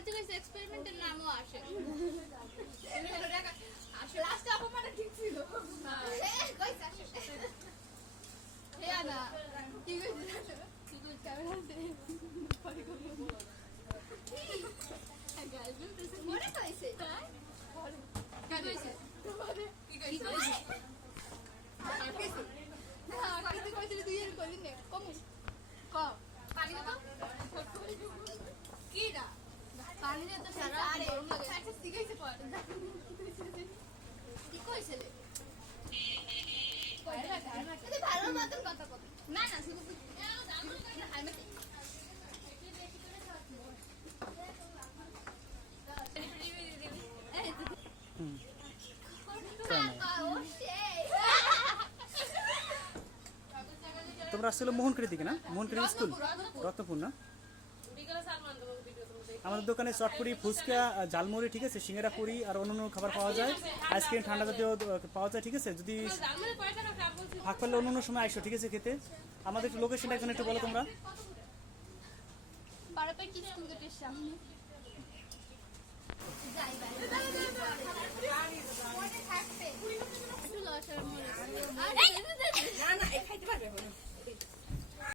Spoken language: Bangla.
হচ্ছে এক্সপেরিমেন্টের নামও আসে লাস্টে অপমানটা ঠিক ছিল না কি কইছিস তুই ক্যামেরাতে মনে কইছে কি কইছে কি কইছে কিছু কইছিস তুই এর কইলি নে কম ক পানি দাও কি দা পানি দে তো সারা আরে একটা সিগাইছে পড় কি কইছিলে ভালো মতন কথা বল না না শুধু হাইমেটে তোমরা আসলে মোহনকৃতি দিকে না? মোহনকৃতি স্কুল রত্নপুর না? আমাদের দোকানে চটপুরি, ফুচকা, ঝালমুড়ি, ঠিক আছে, সিঙ্গারা, পুরি আর অন্যান্য খাবার পাওয়া যায়। আইসক্রিম, ঠান্ডা জাতীয় পাওয়া যায়, ঠিক আছে। যদি ভাগ করলে অন্য সময় আইসো, ঠিক আছে, খেতে। আমাদের একটু লোকেশনটা এখন একটু বলো তোমরা। বারোপের কি স্কুল গেটের সামনে